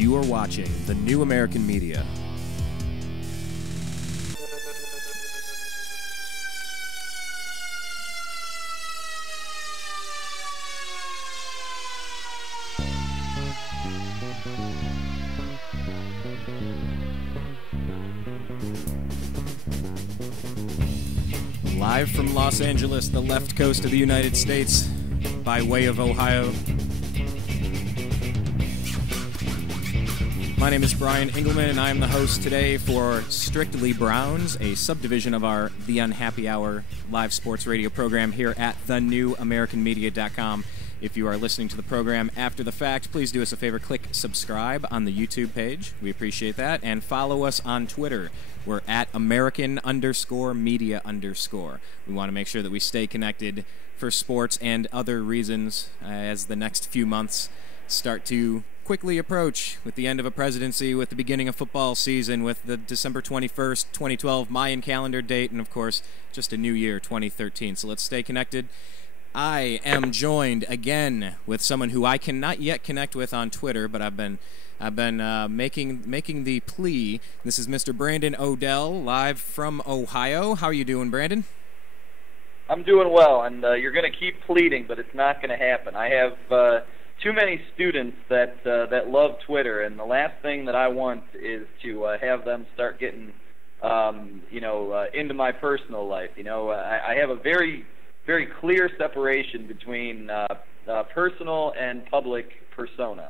You are watching The New American Media. Live from Los Angeles, the left coast of the United States, by way of Ohio. My name is Brian Engelman, and I am the host today for Strictly Browns, a subdivision of our The Unhappy Hour live sports radio program here at thenewamericanmedia.com. If you are listening to the program after the fact, please do us a favor, click subscribe on the YouTube page. We appreciate that. And follow us on Twitter. We're at American_media_. We want to make sure that we stay connected for sports and other reasons as the next few months start to quickly approach, with the end of a presidency, with the beginning of football season, with the December 21st, 2012 Mayan calendar date, and of course, just a new year, 2013. So let's stay connected. I am joined again with someone who I cannot yet connect with on Twitter, but I've been making the plea. This is Mr. Brandon Odell, live from Ohio. How are you doing, Brandon? I'm doing well, and you're going to keep pleading, but it's not going to happen. I have too many students that love Twitter, and the last thing that I want is to have them start getting, into my personal life. I have a very, very clear separation between personal and public persona.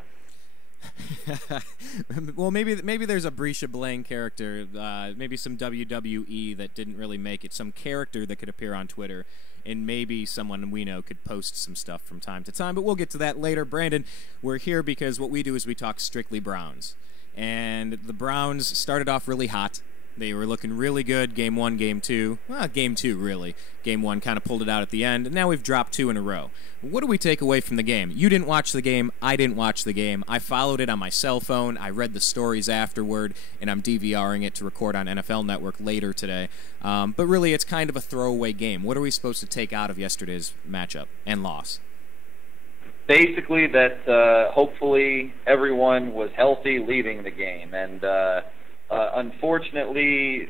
Well, maybe there's a Brisha Blaine character, maybe some WWE that didn't really make it, some character that could appear on Twitter, and maybe someone we know could post some stuff from time to time, but we'll get to that later. Brandon, we're here because what we do is we talk strictly Browns, and the Browns started off really hot. They were looking really good, game one, game two. Well, game two, really. Game one kind of pulled it out at the end, and now we've dropped two in a row. What do we take away from the game? You didn't watch the game. I didn't watch the game. I followed it on my cell phone. I read the stories afterward, and I'm DVRing it to record on NFL Network later today. But really, it's kind of a throwaway game. What are we supposed to take out of yesterday's matchup and loss? Basically that hopefully everyone was healthy leaving the game, and unfortunately,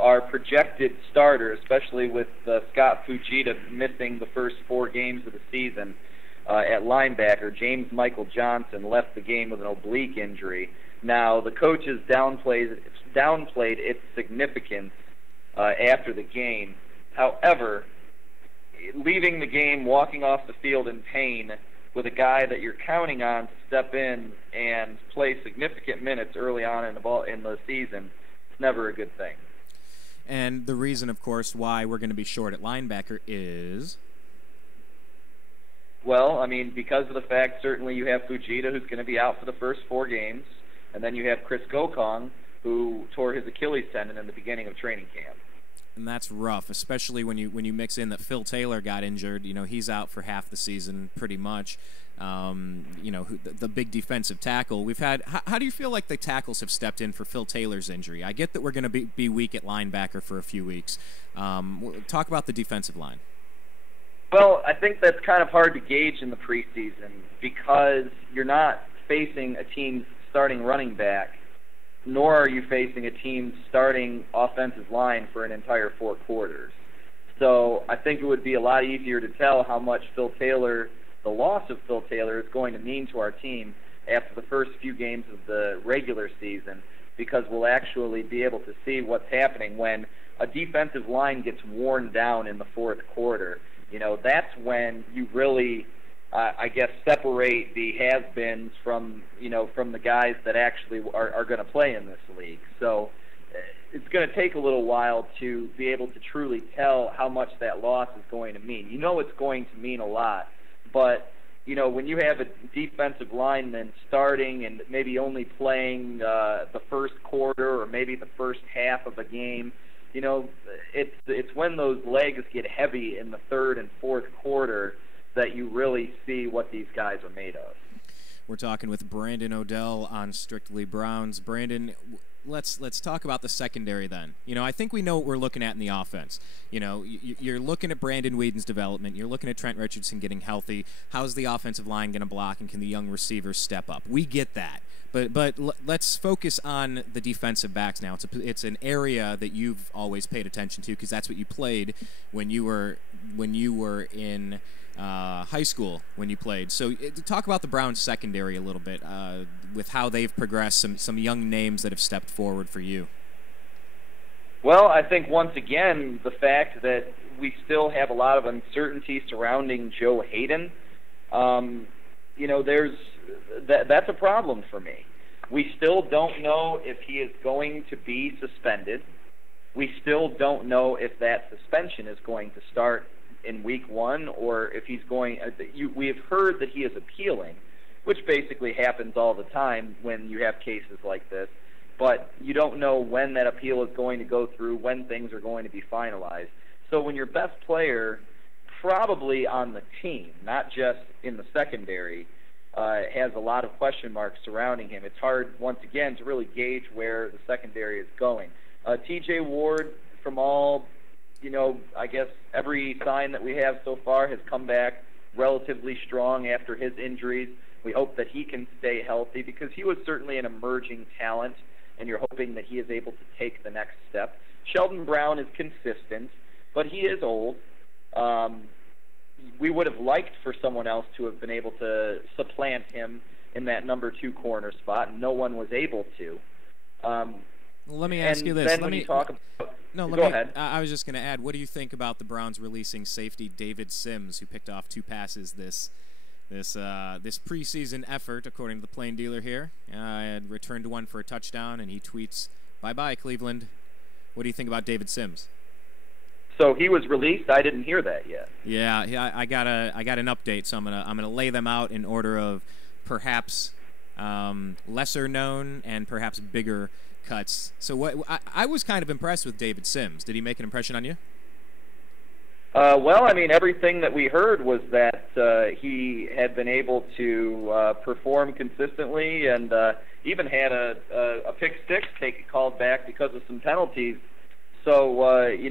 our projected starter, especially with Scott Fujita missing the first 4 games of the season at linebacker, James Michael Johnson left the game with an oblique injury. Now, the coaches downplayed its significance after the game. However, leaving the game, walking off the field in pain with a guy that you're counting on to step in and play significant minutes early on in the season, it's never a good thing. And the reason, of course, why we're going to be short at linebacker is? Well, I mean, because of the fact certainly you have Fujita, who's going to be out for the first 4 games, and then you have Chris Gokong, who tore his Achilles tendon in the beginning of training camp. And that's rough, especially when you mix in that Phil Taylor got injured. He's out for half the season pretty much. The big defensive tackle. We've had. How do you feel like the tackles have stepped in for Phil Taylor's injury? I get that we're going to be weak at linebacker for a few weeks. Talk about the defensive line. Well, I think that's kind of hard to gauge in the preseason because you're not facing a team's starting running back, nor are you facing a team's starting offensive line for an entire 4 quarters. So I think it would be a lot easier to tell how much the loss of Phil Taylor is going to mean to our team after the first few games of the regular season, because we'll actually be able to see what's happening when a defensive line gets worn down in the 4th quarter. That's when you really separate the has-beens from the guys that actually are going to play in this league. So it's going to take a little while to be able to truly tell how much that loss is going to mean. It's going to mean a lot, but when you have a defensive lineman starting and maybe only playing the first quarter or maybe the first half of a game, it's when those legs get heavy in the 3rd and 4th quarter that you really see what these guys are made of. We're talking with Brandon Odell on Strictly Browns. Brandon, let's talk about the secondary then. I think we know what we're looking at in the offense. You're looking at Brandon Weeden's development. You're looking at Trent Richardson getting healthy. How's the offensive line going to block, and can the young receivers step up? We get that. Let's focus on the defensive backs now. It's an area that you've always paid attention to because that's what you played when you were in high school when you played. So talk about the Browns secondary a little bit with how they've progressed. Some young names that have stepped forward for you. Well, I think once again the fact that we still have a lot of uncertainty surrounding Joe Hayden. That's a problem for me. We still don't know if he is going to be suspended. We still don't know if that suspension is going to start in week 1 or if he's going. We have heard that he is appealing, which basically happens all the time when you have cases like this. But you don't know when that appeal is going to go through, when things are going to be finalized. So when your best player, probably on the team, not just in the secondary, has a lot of question marks surrounding him, it's hard, once again, to really gauge where the secondary is going. T.J. Ward, from all, I guess every sign that we have so far, has come back relatively strong after his injuries. We hope that he can stay healthy because he was certainly an emerging talent, and you're hoping that he is able to take the next step. Sheldon Brown is consistent, but he is old. We would have liked for someone else to have been able to supplant him in that number 2 corner spot, and no one was able to. Let me ask you this. Go ahead. I was just going to add, what do you think about the Browns releasing safety David Sims, who picked off 2 passes this preseason effort, according to the Plain Dealer here? Had returned 1 for a touchdown, and he tweets, "Bye-bye, Cleveland." What do you think about David Sims? So he was released. I didn't hear that yet. Yeah, I got an update. So I'm gonna lay them out in order of perhaps lesser known and perhaps bigger cuts. So I was kind of impressed with David Sims. Did he make an impression on you? Well, I mean, everything that we heard was that he had been able to perform consistently, and even had a pick six called back because of some penalties. So he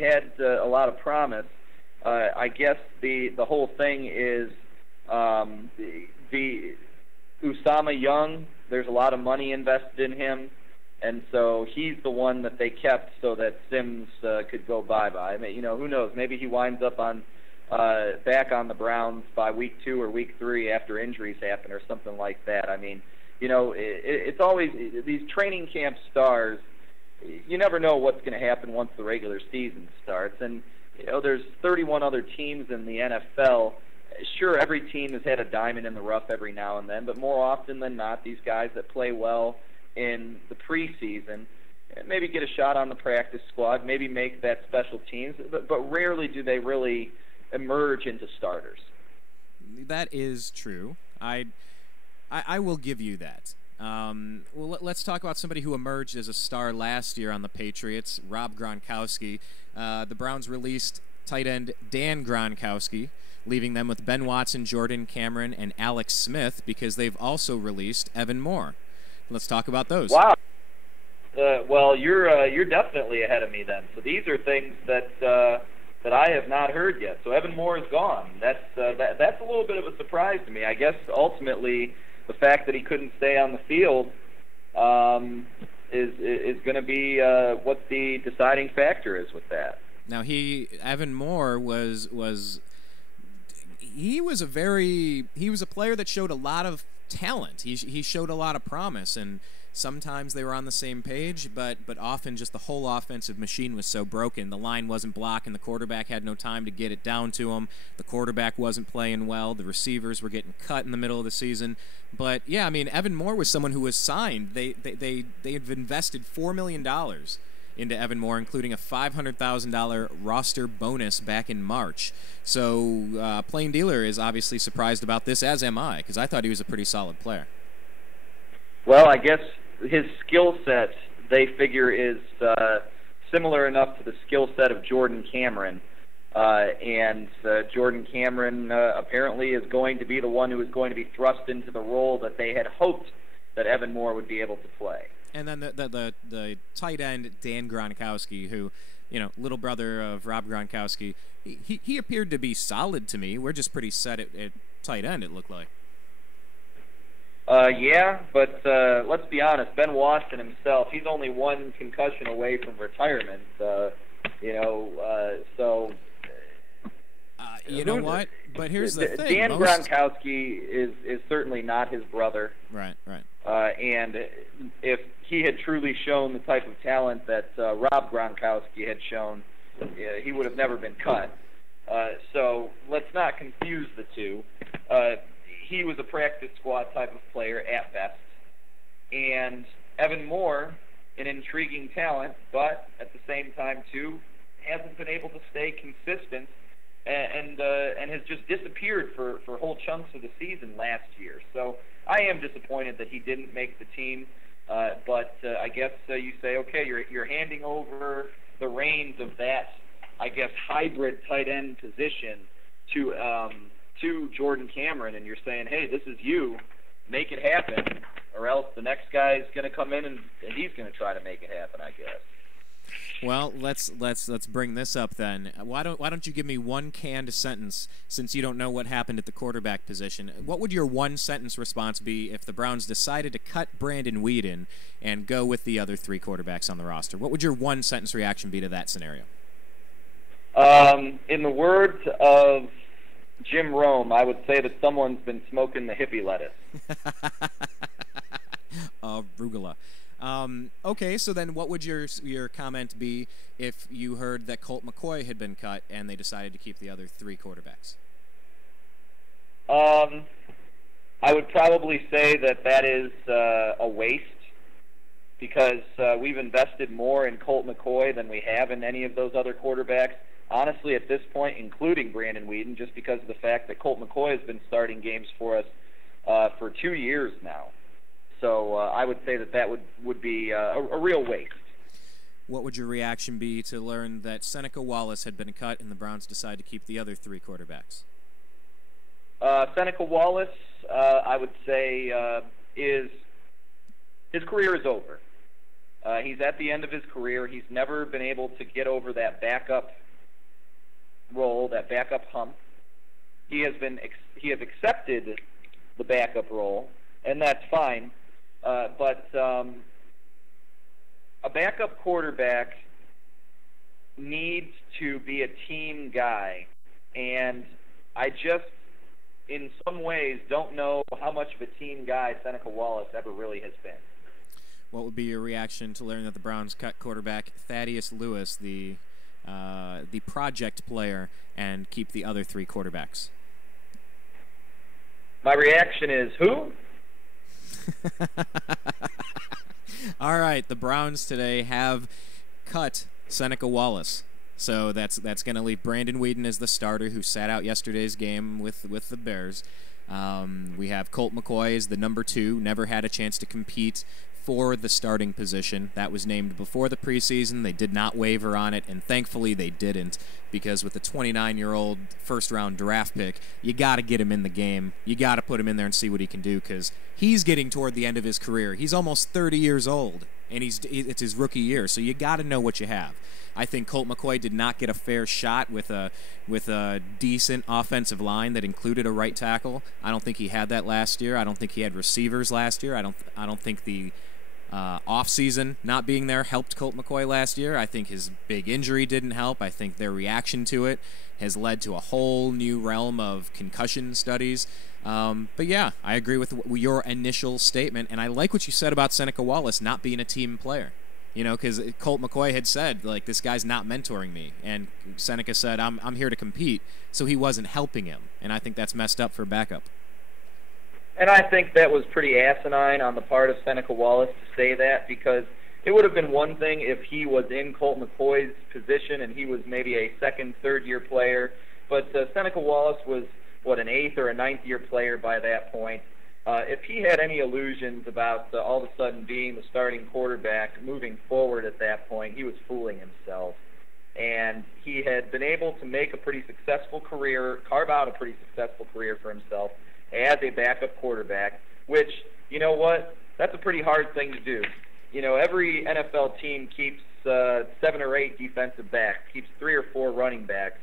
had a lot of promise. I guess the whole thing is the Usama Young. There's a lot of money invested in him. And so he's the one that they kept so that Sims could go bye-bye. I mean, who knows? Maybe he winds up back on the Browns by week 2 or week 3 after injuries happen or something like that. I mean, it's always these training camp stars. You never know what's going to happen once the regular season starts. And there's 31 other teams in the NFL. Sure, every team has had a diamond in the rough every now and then, but more often than not, these guys that play well in the preseason maybe get a shot on the practice squad, maybe make that special teams, but rarely do they really emerge into starters. That is true. I will give you that. Well, let's talk about somebody who emerged as a star last year on the Patriots, Rob Gronkowski. The Browns released tight end Dan Gronkowski, leaving them with Ben Watson, Jordan Cameron, and Alex Smith because they've also released Evan Moore. Let's talk about those. Wow. Well, you're definitely ahead of me then. So these are things that I have not heard yet. So Evan Moore is gone. That's a little bit of a surprise to me. I guess ultimately the fact that he couldn't stay on the field is going to be what the deciding factor is with that. Now Evan Moore was a player that showed a lot of talent. He showed a lot of promise, and sometimes they were on the same page, but often just the whole offensive machine was so broken. The line wasn't blocking. The quarterback had no time to get it down to him. The quarterback wasn't playing well. The receivers were getting cut in the middle of the season. But yeah, I mean, Evan Moore was someone who was signed. They had invested $4 million into Evan Moore, including a $500,000 roster bonus back in March. So Plain Dealer is obviously surprised about this, as am I, because I thought he was a pretty solid player. Well, I guess his skill set, they figure, is similar enough to the skill set of Jordan Cameron. And Jordan Cameron apparently is going to be the one who is going to be thrust into the role that they had hoped that Evan Moore would be able to play. And then the tight end, Dan Gronkowski, who, little brother of Rob Gronkowski, he appeared to be solid to me. We're just pretty set at tight end, it looked like. Yeah, but let's be honest. Ben Watson himself, he's only one concussion away from retirement. So. You know what? But here's the thing. Dan Gronkowski is certainly not his brother. Right. And if he had truly shown the type of talent that Rob Gronkowski had shown, he would have never been cut. So let's not confuse the two. He was a practice squad type of player at best. And Evan Moore, an intriguing talent, but at the same time, too, hasn't been able to stay consistent and has just disappeared for whole chunks of the season last year. So I am disappointed that he didn't make the team. But I guess you say, okay, you're handing over the reins of that, I guess, hybrid tight end position to Jordan Cameron, and you're saying, hey, this is you, make it happen, or else the next guy's going to come in and he's going to try to make it happen, I guess. Well, let's bring this up then. Why don't you give me one canned sentence, since you don't know what happened at the quarterback position? What would your one sentence response be if the Browns decided to cut Brandon Weeden and go with the other three quarterbacks on the roster? What would your one sentence reaction be to that scenario? In the words of Jim Rome, I would say that someone's been smoking the hippie lettuce. Arugula. Okay, so then what would your comment be if you heard that Colt McCoy had been cut and they decided to keep the other three quarterbacks? I would probably say that is a waste, because we've invested more in Colt McCoy than we have in any of those other quarterbacks. Honestly, at this point, including Brandon Weeden, just because of the fact that Colt McCoy has been starting games for us for 2 years now. So I would say that would be a real waste. What would your reaction be to learn that Seneca Wallace had been cut and the Browns decide to keep the other three quarterbacks? Seneca Wallace, I would say, his career is over. He's at the end of his career. He's never been able to get over that backup role, that backup hump. He has accepted the backup role, and that's fine. But a backup quarterback needs to be a team guy, and I just, in some ways, don't know how much of a team guy Seneca Wallace ever really has been. What would be your reaction to learn that the Browns cut quarterback Thaddeus Lewis, the project player, and keep the other three quarterbacks? My reaction is, who? All right, the Browns today have cut Seneca Wallace. So that's going to leave Brandon Weeden as the starter, who sat out yesterday's game with the Bears. We have Colt McCoy as the number 2, never had a chance to compete for the starting position. That was named before the preseason. They did not waver on it, and thankfully they didn't, because with the 29-year-old first-round draft pick, you got to get him in the game. You got to put him in there and see what he can do, because he's getting toward the end of his career. He's almost 30 years old, and it's his rookie year, so you got to know what you have. I think Colt McCoy did not get a fair shot with a decent offensive line that included a right tackle. I don't think he had that last year. I don't think he had receivers last year. I don't think the offseason not being there helped Colt McCoy last year. I think his big injury didn't help. I think their reaction to it has led to a whole new realm of concussion studies. But yeah, I agree with your initial statement, and I like what you said about Seneca Wallace not being a team player. You know, because Colt McCoy had said, like, this guy's not mentoring me. And Seneca said, I'm here to compete. So he wasn't helping him. And I think that's messed up for backup. And I think that was pretty asinine on the part of Seneca Wallace to say that, because it would have been one thing if he was in Colt McCoy's position and he was maybe a second, third-year player. But Seneca Wallace was, an 8th or a 9th-year player by that point. If he had any illusions about all of a sudden being the starting quarterback moving forward at that point, he was fooling himself. And he had been able to make a pretty successful career, carve out a pretty successful career for himself as a backup quarterback, which, you know what, that's a pretty hard thing to do. You know, every NFL team keeps 7 or 8 defensive backs, keeps 3 or 4 running backs.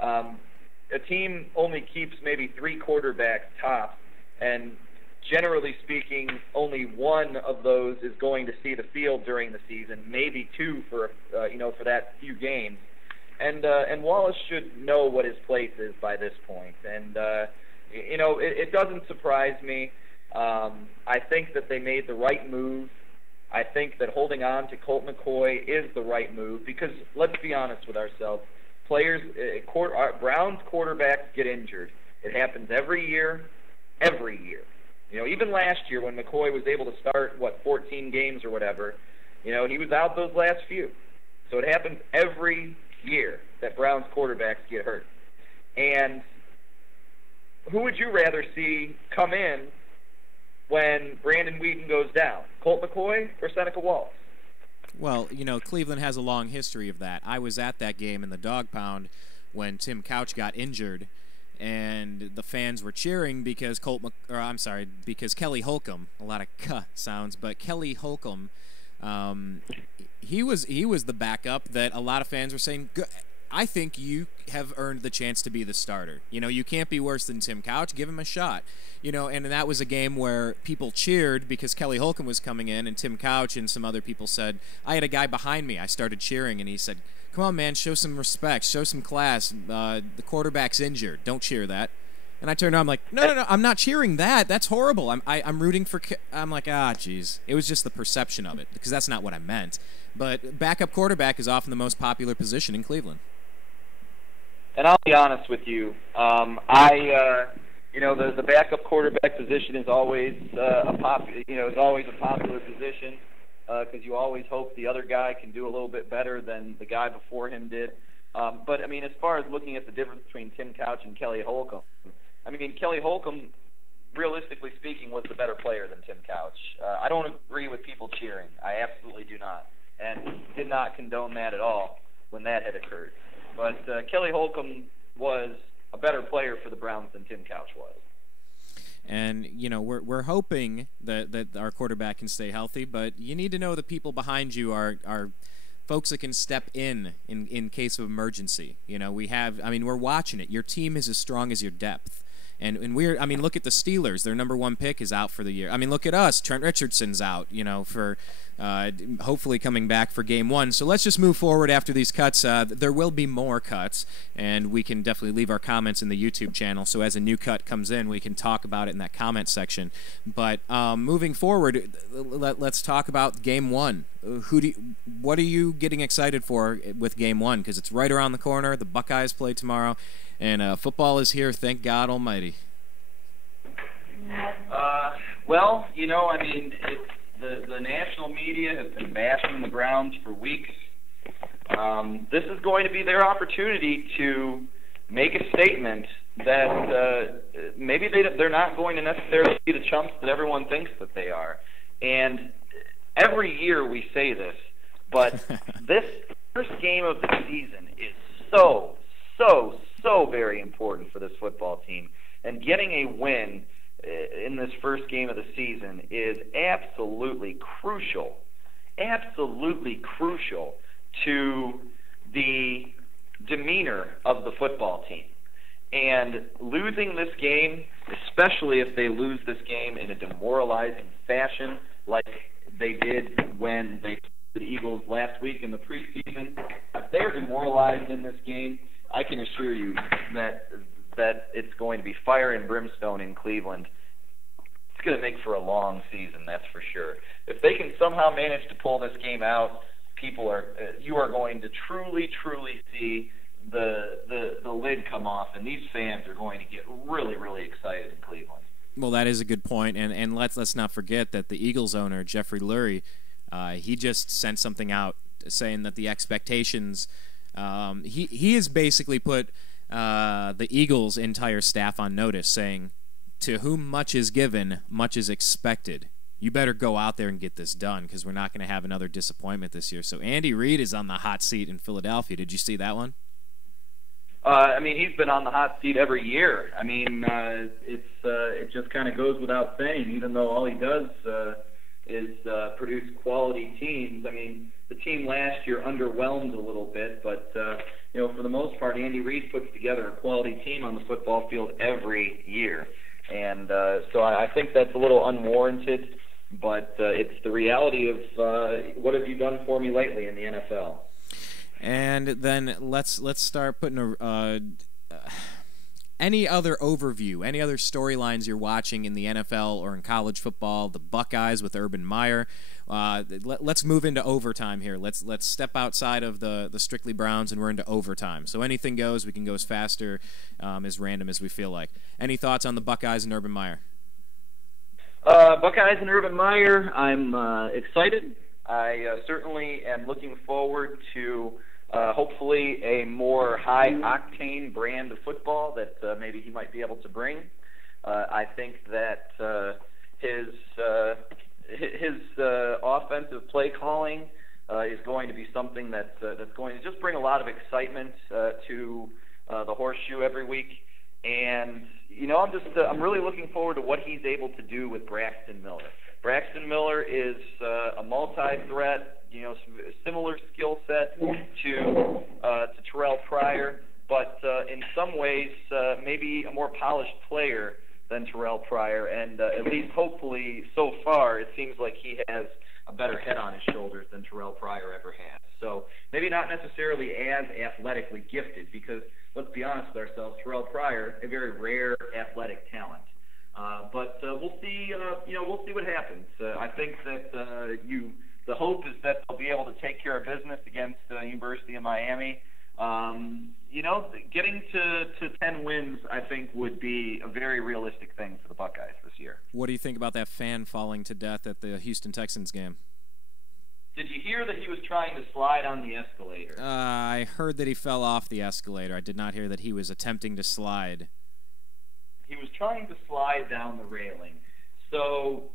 A team only keeps maybe 3 quarterbacks tops, and generally speaking, only one of those is going to see the field during the season, maybe two for for that few games. And Wallace should know what his place is by this point. And it doesn't surprise me. I think that they made the right move. I think that holding on to Colt McCoy is the right move because let's be honest with ourselves. Browns quarterbacks get injured. It happens every year. Even last year when McCoy was able to start, 14 games or whatever, he was out those last few. So it happens every year that Browns quarterbacks get hurt. And who would you rather see come in when Brandon Whedon goes down, Colt McCoy or Seneca Wallace? Well, Cleveland has a long history of that. I was at that game in the dog pound when Tim Couch got injured, and the fans were cheering because because Kelly Holcomb, a lot of "cuh" sounds, but Kelly Holcomb, he was the backup that a lot of fans were saying, I think you have earned the chance to be the starter. You can't be worse than Tim Couch. Give him a shot. And that was a game where people cheered because Kelly Holcomb was coming in, and Tim Couch and some other people said, I had a guy behind me. I started cheering, and he said, come on, man, show some respect, show some class. The quarterback's injured. Don't cheer that. And I turned around, I'm like, no, I'm not cheering that. That's horrible. I'm rooting for I'm like, geez. It was just the perception of it because that's not what I meant. But backup quarterback is often the most popular position in Cleveland. And I'll be honest with you, the backup quarterback position is always a popular position because you always hope the other guy can do a little bit better than the guy before him did. But as far as looking at the difference between Tim Couch and Kelly Holcomb, Kelly Holcomb, realistically speaking, was the better player than Tim Couch. I don't agree with people cheering. I absolutely do not, and did not condone that at all when that had occurred. But Kelly Holcomb was a better player for the Browns than Tim Couch was. And, we're hoping that our quarterback can stay healthy, but you need to know the people behind you are folks that can step in case of emergency. We're watching it. Your team is as strong as your depth. And look at the Steelers. Their number one pick is out for the year. Look at us. Trent Richardson's out, for hopefully coming back for Game 1. So let's just move forward after these cuts. There will be more cuts, and we can definitely leave our comments in the YouTube channel. So as a new cut comes in, we can talk about it in that comment section. But moving forward, let's talk about Game 1. What are you getting excited for with Game 1? Because it's right around the corner. The Buckeyes play tomorrow. And football is here, thank God Almighty. The national media has been bashing the Browns for weeks. This is going to be their opportunity to make a statement that maybe they're not going to necessarily be the chumps that everyone thinks that they are. And every year we say this, but this first game of the season is so very important for this football team. And getting a win in this first game of the season is absolutely crucial to the demeanor of the football team. And losing this game, especially if they lose this game in a demoralizing fashion like they did when they played the Eagles last week in the preseason, if they're demoralized in this game, I can assure you that it's going to be fire and brimstone in Cleveland. It's going to make for a long season, that's for sure. If they can somehow manage to pull this game out, you are going to truly see the lid come off, and these fans are going to get really excited in Cleveland. Well, that is a good point, and let's not forget that the Eagles owner Jeffrey Lurie, he just sent something out saying that the expectations. He has basically put the Eagles' entire staff on notice, saying, to whom much is given, much is expected. You better go out there and get this done because we're not going to have another disappointment this year. So Andy Reid is on the hot seat in Philadelphia. Did you see that one? He's been on the hot seat every year. It just kind of goes without saying, even though all he does is produce quality teams. The team last year underwhelmed a little bit, but for the most part, Andy Reid puts together a quality team on the football field every year. And so I think that's a little unwarranted, but it's the reality of what have you done for me lately in the NFL. And then let's start putting any other overview, any other storylines you're watching in the NFL or in college football. The Buckeyes with Urban Meyer. Let's move into overtime here. Let's step outside of the strictly Browns and we're into overtime. So anything goes. We can go as fast or as random as we feel like. Any thoughts on the Buckeyes and Urban Meyer? Buckeyes and Urban Meyer, I'm excited. I certainly am looking forward to hopefully a more high-octane brand of football that maybe he might be able to bring. I think that his offensive play calling is going to be something that's going to just bring a lot of excitement to the Horseshoe every week. And I'm really looking forward to what he's able to do with Braxton Miller. Braxton Miller is a multi-threat, similar skill set to Terrell Pryor, but in some ways maybe a more polished player than Terrell Pryor, and at least hopefully so far it seems like he has a better head on his shoulders than Terrell Pryor ever has. So maybe not necessarily as athletically gifted, because let's be honest with ourselves, Terrell Pryor, a very rare athletic talent. But we'll see. We'll see what happens. I think that the hope is that they'll be able to take care of business against University of Miami. Getting to 10 wins, I think, would be a very realistic thing for the Buckeyes this year. What do you think about that fan falling to death at the Houston Texans game? Did you hear that he was trying to slide on the escalator? I heard that he fell off the escalator. I did not hear that he was attempting to slide. He was trying to slide down the railing. So,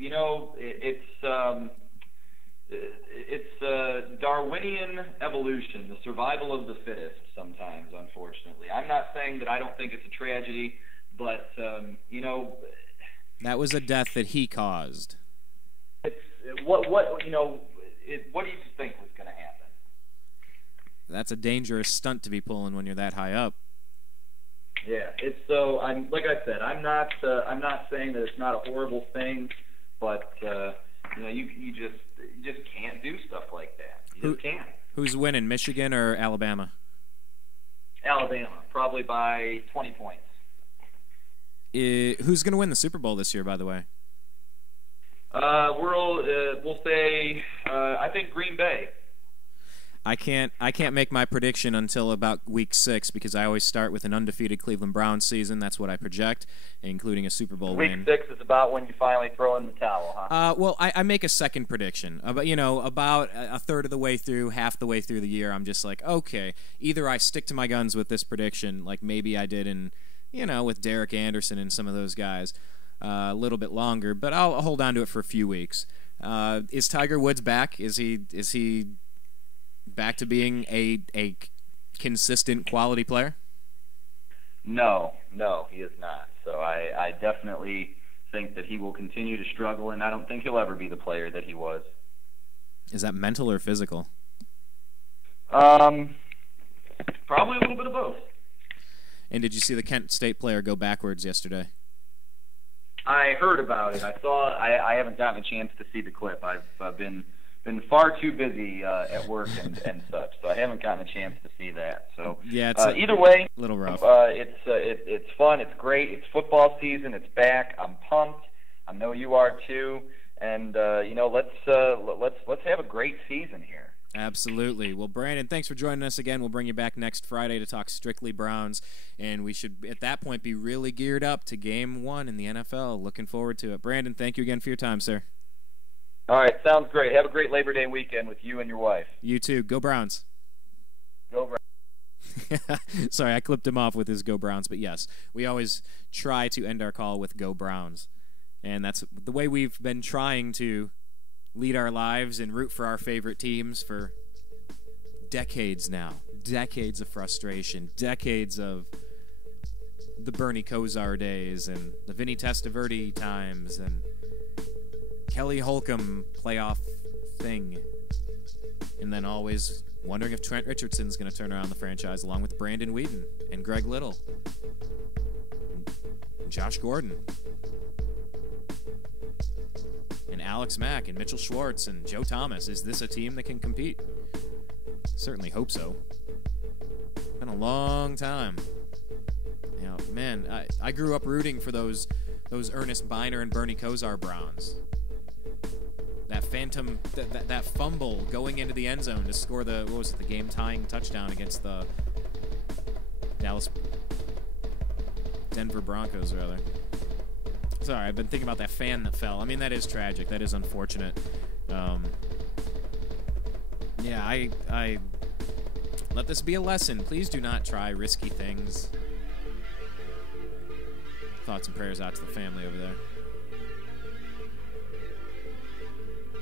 it's Darwinian evolution, the survival of the fittest sometimes, unfortunately. I'm not saying that I don't think it's a tragedy, but, that was a death that he caused. What do you think was going to happen? That's a dangerous stunt to be pulling when you're that high up. Yeah, it's so. I'm like I said. I'm not saying that it's not a horrible thing, but you just can't do stuff like that. You just can't. Who's winning, Michigan or Alabama? Alabama, probably by 20 points. Who's going to win the Super Bowl this year, by the way? We'll say I think Green Bay. I can't make my prediction until about week 6 because I always start with an undefeated Cleveland Browns season. That's what I project, including a Super Bowl win. Week 6 is about when you finally throw in the towel, huh? Well, I make a second prediction. About a third of the way through, half the way through the year, I'm just like, okay, either I stick to my guns with this prediction, like maybe I did in, with Derek Anderson and some of those guys, a little bit longer, but I'll hold on to it for a few weeks. Is Tiger Woods back? Is he back to being a consistent quality player? No, he is not. So I definitely think that he will continue to struggle, and I don't think he'll ever be the player that he was. Is that mental or physical? Probably a little bit of both. And did you see the Kent State player go backwards yesterday? I heard about it. I haven't gotten a chance to see the clip. I've been far too busy at work and such, so I haven't gotten a chance to see that. So yeah, it's either way, a little rough. It's fun. It's great. It's football season. It's back. I'm pumped. I know you are too. And let's have a great season here. Absolutely. Well, Brandon, thanks for joining us again. We'll bring you back next Friday to talk strictly Browns, and we should, at that point, be really geared up to Game 1 in the NFL. Looking forward to it. Brandon, thank you again for your time, sir. All right, sounds great. Have a great Labor Day weekend with you and your wife. You too. Go Browns. Go Browns. Sorry, I clipped him off with his Go Browns, but yes, we always try to end our call with Go Browns, and that's the way we've been trying to lead our lives and root for our favorite teams for decades now. Decades of frustration, decades of the Bernie Kosar days and the Vinny Testaverde times and Kelly Holcomb playoff thing. And then always wondering if Trent Richardson's going to turn around the franchise along with Brandon Weeden and Greg Little and Josh Gordon and Alex Mack and Mitchell Schwartz and Joe Thomas. Is this a team that can compete? Certainly hope so. Been a long time. You know, man, I grew up rooting for those Ernest Biner and Bernie Kosar Browns. That phantom, that fumble going into the end zone to score the game-tying touchdown against the Denver Broncos, rather. Sorry, I've been thinking about that fan that fell. I mean, that is tragic. That is unfortunate. Yeah, I let this be a lesson. Please do not try risky things. Thoughts and prayers out to the family over there.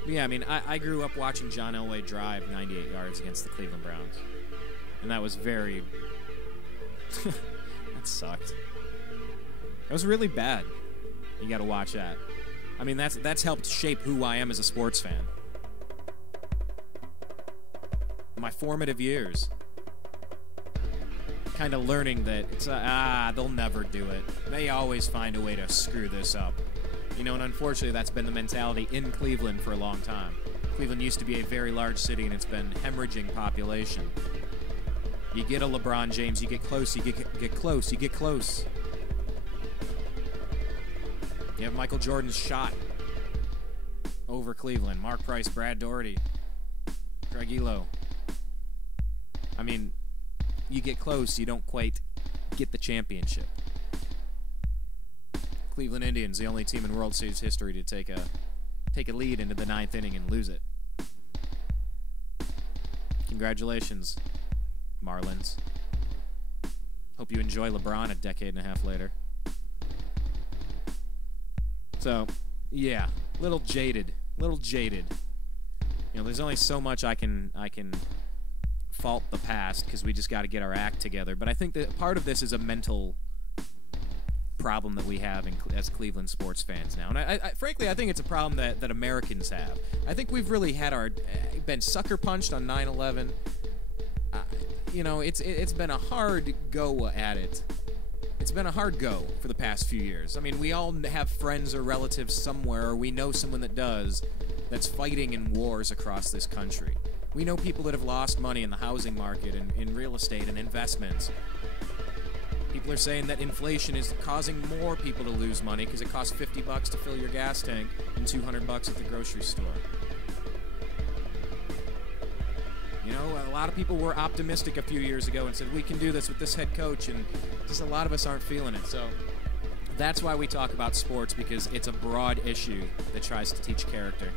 But yeah, I mean, I grew up watching John Elway drive 98 yards against the Cleveland Browns. And that was very... that sucked. That was really bad. You got to watch that. I mean, that's helped shape who I am as a sports fan. My formative years. Kind of learning that it's they'll never do it. They always find a way to screw this up. You know, and unfortunately that's been the mentality in Cleveland for a long time. Cleveland used to be a very large city, and it's been hemorrhaging population. You get a LeBron James, you get close, you get close, you get close. You have Michael Jordan's shot over Cleveland. Mark Price, Brad Daugherty, Craig Elo. I mean, you get close, you don't quite get the championship. Cleveland Indians, the only team in World Series history to take a lead into the 9th inning and lose it. Congratulations, Marlins. Hope you enjoy LeBron a decade and a half later. So, yeah, little jaded. You know, there's only so much I can fault the past because we just got to get our act together. But I think that part of this is a mental problem that we have as Cleveland sports fans now. And I frankly, I think it's a problem that Americans have. I think we've really had been sucker punched on 9/11. You know, it's been a hard go at it. It's been a hard go for the past few years. I mean, we all have friends or relatives somewhere, or we know someone that does, that's fighting in wars across this country. We know people that have lost money in the housing market and in real estate and investments. People are saying that inflation is causing more people to lose money because it costs $50 to fill your gas tank and $200 at the grocery store. You know, a lot of people were optimistic a few years ago and said, we can do this with this head coach, and just a lot of us aren't feeling it. So that's why we talk about sports, because it's a broad issue that tries to teach character.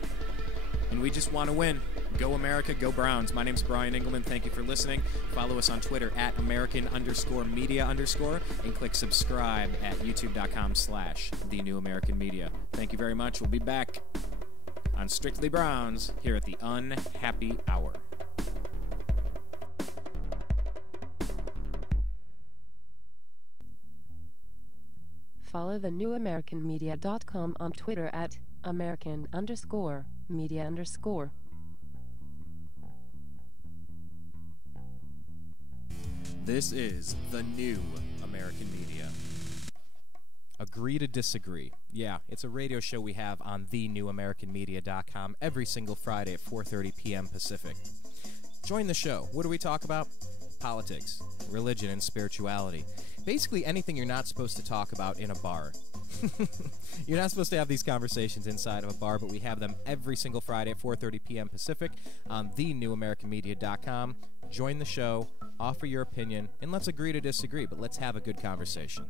And we just want to win. Go America, go Browns. My name's Brian Engelman. Thank you for listening. Follow us on Twitter at American_media_ and click subscribe at youtube.com/The New American Media. Thank you very much. We'll be back on Strictly Browns here at the Unhappy Hour. Follow thenewamericanmedia.com on Twitter at American_media_. This is the New American Media. Agree to disagree. Yeah, it's a radio show we have on thenewamericanmedia.com every single Friday at 4:30 p.m. Pacific. Join the show. What do we talk about? Politics, religion, and spirituality. Basically anything you're not supposed to talk about in a bar. You're not supposed to have these conversations inside of a bar, but we have them every single Friday at 4:30 p.m. Pacific on thenewamericanmedia.com. Join the show, offer your opinion, and let's agree to disagree, but let's have a good conversation.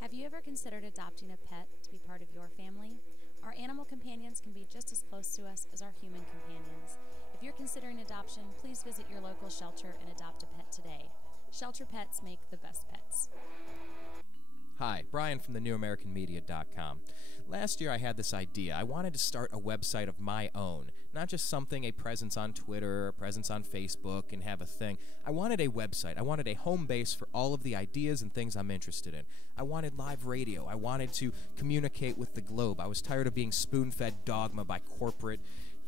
Have you ever considered adopting a pet to be part of your family? Our animal companions can be just as close to us as our human companions. If you're considering adoption, please visit your local shelter and adopt a pet today. Shelter pets make the best pets. Hi, Brian from thenewamericanmedia.com. Last year I had this idea. I wanted to start a website of my own, not just something, a presence on Twitter, a presence on Facebook, and have a thing. I wanted a website. I wanted a home base for all of the ideas and things I'm interested in. I wanted live radio. I wanted to communicate with the globe. I was tired of being spoon-fed dogma by corporate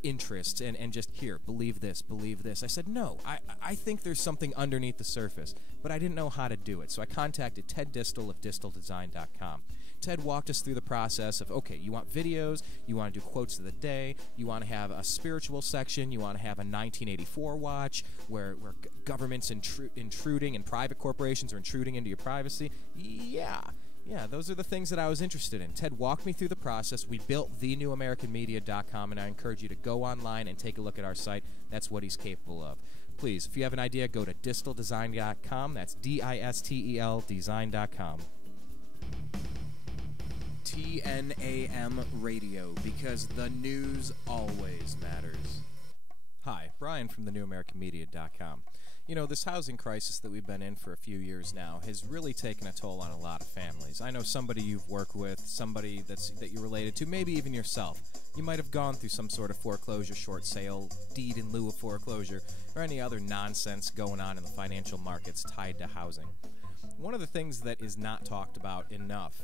interest and just, here, believe this, believe this. I said, no, I think there's something underneath the surface, but I didn't know how to do it. So I contacted Ted Distel of disteldesign.com. Ted walked us through the process of, okay, you want videos, you want to do quotes of the day, you want to have a spiritual section, you want to have a 1984 watch where government's intruding and private corporations are intruding into your privacy. Yeah, those are the things that I was interested in. Ted walked me through the process. We built thenewamericanmedia.com, and I encourage you to go online and take a look at our site. That's what he's capable of. Please, if you have an idea, go to disteldesign.com. That's DISTEL design.com. TNAM Radio, because the news always matters. Hi, Brian from thenewamericanmedia.com. You know, this housing crisis that we've been in for a few years now has really taken a toll on a lot of families. I know somebody you've worked with, somebody that you're related to, maybe even yourself. You might have gone through some sort of foreclosure, short sale, deed in lieu of foreclosure, or any other nonsense going on in the financial markets tied to housing. One of the things that is not talked about enough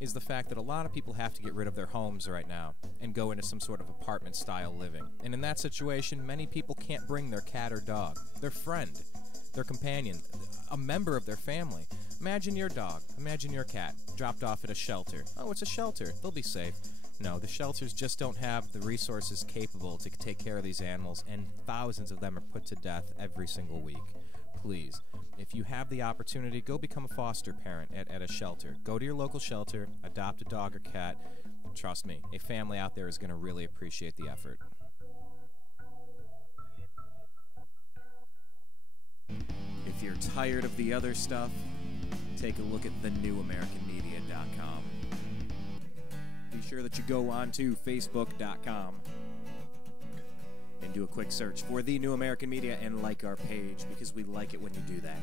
is the fact that a lot of people have to get rid of their homes right now and go into some sort of apartment-style living. And in that situation, many people can't bring their cat or dog, their friend, their companion, a member of their family. Imagine your dog, imagine your cat, dropped off at a shelter. Oh, it's a shelter. They'll be safe. No, the shelters just don't have the resources capable to take care of these animals, and thousands of them are put to death every single week. Please, if you have the opportunity, go become a foster parent at a shelter. Go to your local shelter, adopt a dog or cat. Trust me, a family out there is going to really appreciate the effort. If you're tired of the other stuff, take a look at thenewamericanmedia.com. Be sure that you go on to facebook.com and do a quick search for The New American Media and like our page, because we like it when you do that.